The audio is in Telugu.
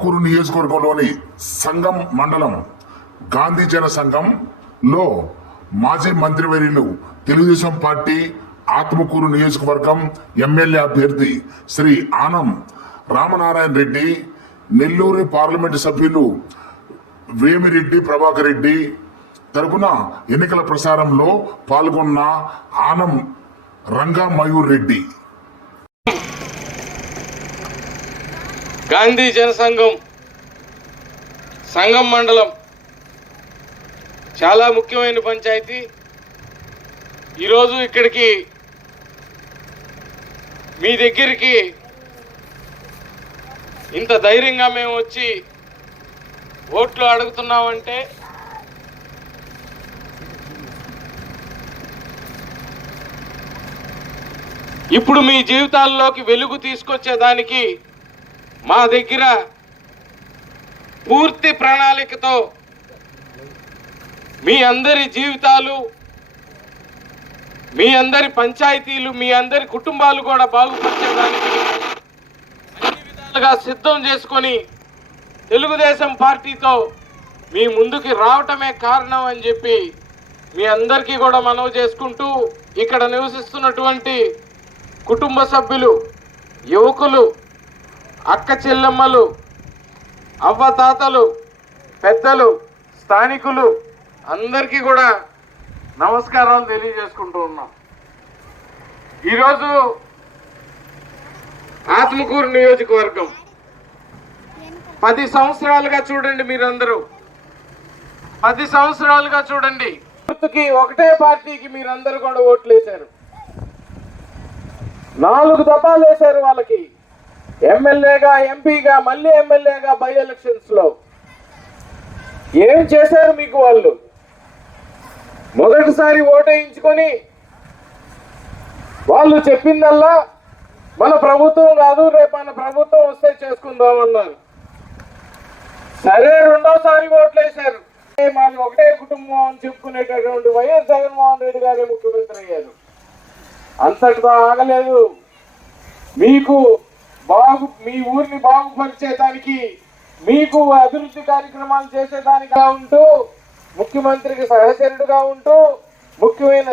ఆత్మకూరు నియోజకవర్గంలోని సంగం మండలం గాంధీ జన సంఘంలో మాజీ మంత్రివర్యులు తెలుగుదేశం పార్టీ ఆత్మకూరు నియోజకవర్గం ఎమ్మెల్యే అభ్యర్థి శ్రీ ఆనం రామనారాయణ రెడ్డి, నెల్లూరు పార్లమెంటు సభ్యులు వేమిరెడ్డి ప్రభాకర్ రెడ్డి తరపున ఎన్నికల ప్రచారంలో పాల్గొన్న ఆనం రంగా మయూర్ రెడ్డి. గాంధీ జనసంఘం సంగం మండలం చాలా ముఖ్యమైన పంచాయతీ. ఈరోజు ఇక్కడికి మీ దగ్గరికి ఇంత ధైర్యంగా మేము వచ్చి ఓట్లు అడుగుతున్నామంటే ఇప్పుడు మీ జీవితాల్లోకి వెలుగు తీసుకొచ్చేదానికి మా దగ్గర పూర్తి ప్రణాళికతో మీ అందరి జీవితాలు, మీ అందరి పంచాయతీలు, మీ అందరి కుటుంబాలు కూడా బాగుపరిచేదానికి అన్ని విధాలుగా సిద్ధం చేసుకొని తెలుగుదేశం పార్టీతో మీ ముందుకి రావటమే కారణం అని చెప్పి మీ అందరికీ కూడా మనవి చేసుకుంటూ, ఇక్కడ నివసిస్తున్నటువంటి కుటుంబ సభ్యులు, యువకులు, అక్క చెల్లెమ్మలు, అవ్వతాతలు, పెద్దలు, స్థానికులు అందరికీ కూడా నమస్కారాలు తెలియజేసుకుంటూ ఉన్నాం. ఈరోజు ఆత్మకూరు నియోజకవర్గం 10 సంవత్సరాలుగా చూడండి, మీరందరూ 10 సంవత్సరాలుగా చూడండి, ఒకటే పార్టీకి మీరందరూ కూడా ఓట్లు వేశారు. 4 దఫాలు వేశారు వాళ్ళకి, ఎమ్మెల్యేగా, ఎంపీగా, మళ్ళీ ఎమ్మెల్యేగా బై ఎలక్షన్స్ లో. ఏం చేశారు మీకు వాళ్ళు? మొదటిసారి ఓటేయించుకొని వాళ్ళు చెప్పిందల్లా మన ప్రభుత్వం కాదు, రేపు మన ప్రభుత్వం వస్తే చేసుకుందామన్నారు. సరే, రెండోసారి ఓట్లేశారు. మాది ఒకటే కుటుంబం అని చెప్పుకునేటటువంటి వైఎస్ జగన్మోహన్ రెడ్డి గారే ముఖ్యమంత్రి అయ్యారు. అంతటితో ఆగలేదు. మీకు మీ ఊరిని బాగుపరిచేదానికి, మీకు అభివృద్ధి కార్యక్రమాలు చేసేదానిగా ఉంటూ, ముఖ్యమంత్రికి సహచరుడుగా ఉంటూ, ముఖ్యమైన